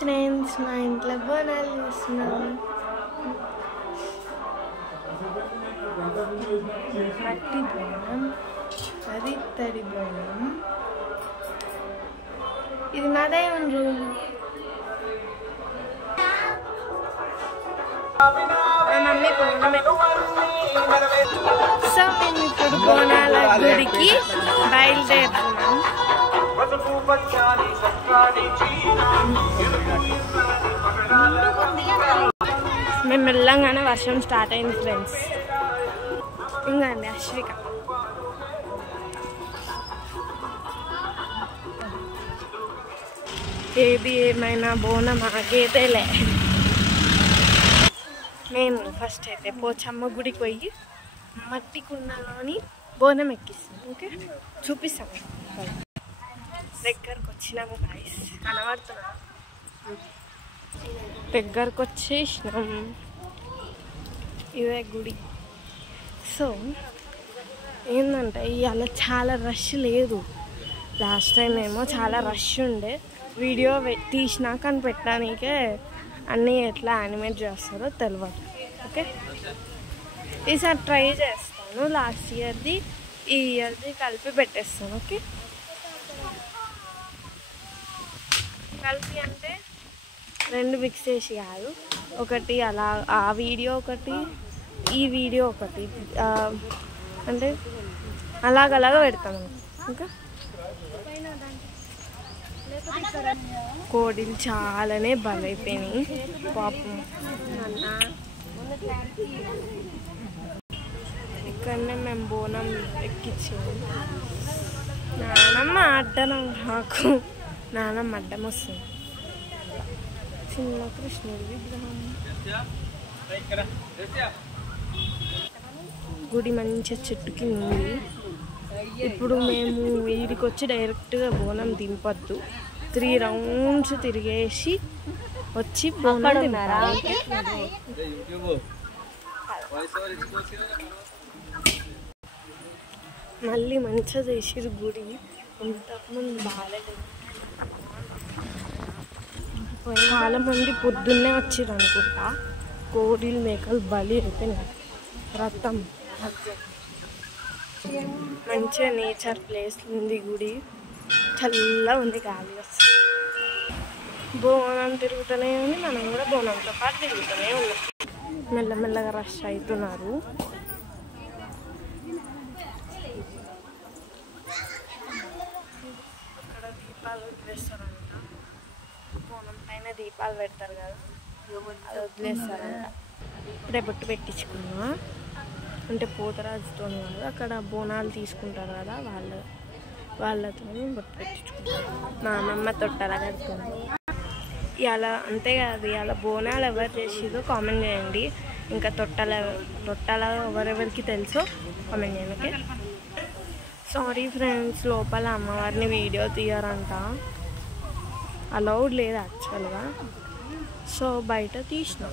Friends, మా ఇంట్లో బోనాలు చేస్తున్నాం. మట్టి బోనం, అది తడి బోనం. ఇది మా దైవం రూమ్. మా మమ్మీ బోనం. సో మేము ఇప్పుడు బోనాల గుడికి బయలుదేరుతున్నాం. మేము వెళ్ళంగానే వర్షం స్టార్ట్ అయింది ఫ్రెండ్స్. ఇంకా అండి అశ్విక ఏది ఏమైనా బోనం ఆగేదేలే. మేము ఫస్ట్ అయితే పోచమ్మ గుడికి పోయి మట్టి కుండలోని బోనం ఎక్కిస్తాం. ఓకే, చూపిస్తాం. దగ్గరకు వచ్చినాము గాయ్స్, కనబడుతున్నాం. దగ్గరకు వచ్చేసినాం. ఇదే గుడి. సో ఏంటంటే ఇవాళ చాలా రష్ లేదు. లాస్ట్ టైం ఏమో చాలా రష్ ఉండే. వీడియో తీసినాక అని పెట్టడానికే అన్నీ ఎట్లా యానిమేట్ చేస్తారో తెలియదు. ఓకే, ఈసారి ట్రై చేస్తాను. లాస్ట్ ఇయర్ది ఈ ఇయర్ది కలిపి పెట్టేస్తాను. ఓకే, కలిపి అంటే రెండు మిక్స్ చేసి కాదు, ఒకటి అలా ఆ వీడియో ఒకటి, ఈ వీడియో ఒకటి, అంటే అలాగలాగా పెడతాము. ఇంకా కోడిలు చాలానే బలైపోయినాయి పాపం. ఇక్కడనే మేము బోనం ఎక్కించాము. నానమ్మ అడ్డం నాకు, నానమ్మ అడ్డం వస్తుంది. చిన్న కృష్ణుడి విగ్రహం. గుడి మంచిగా చెట్టు కింద ఉంది. ఇప్పుడు మేము వీడికి వచ్చి డైరెక్ట్గా బోనం దింపొద్దు. 3 రౌండ్స్ తిరిగేసి వచ్చి బోనం దింపాలి. మళ్ళీ మంచిగా చేసిరు గుడి. ఇంతకుముందు బాగాలేదు. చాలా మంది పొద్దున్నే వచ్చిర్రు అనుకుంటా. కోడిలు మేకలు బలి అయిపోయినాయి. రథం మంచిగా నేచర్ ప్లేస్ ఉంది. గుడి చల్లగా ఉంది, గాలి వస్తుంది. బోనం తిరుగుతూనే ఉంది, మనం కూడా బోనంతో పాటు తిరుగుతూనే ఉన్నాం. మెల్లమెల్లగా రష్ అవుతున్నారు. అక్కడ దీపాలు వదిలేస్తారంట. బోనం పైన దీపాలు పెడతారు కదా, అది వదిలేస్తారంట. ఇప్పుడే బొట్టు పెట్టించుకున్నా. అంటే పోతరాజుతో కాదు, అక్కడ బోనాలు తీసుకుంటారు కదా, వాళ్ళతో బొట్టు పెట్టించుకుంటారు. మా అమ్మమ్మ తొట్టలా కడుతుంది. ఇవాళ అంతే కాదు, ఇవాళ బోనాలు ఎవరు చేసిదో కామెంట్ చేయండి. ఇంకా తొట్టల ఎవరెవరికి తెలుసో కామెంట్ చేయండి. ఓకే, సారీ ఫ్రెండ్స్, లోపల అమ్మవారిని వీడియో తీయరంట, అలౌడ్ లేదు యాక్చువల్గా. సో బయట తీసిన.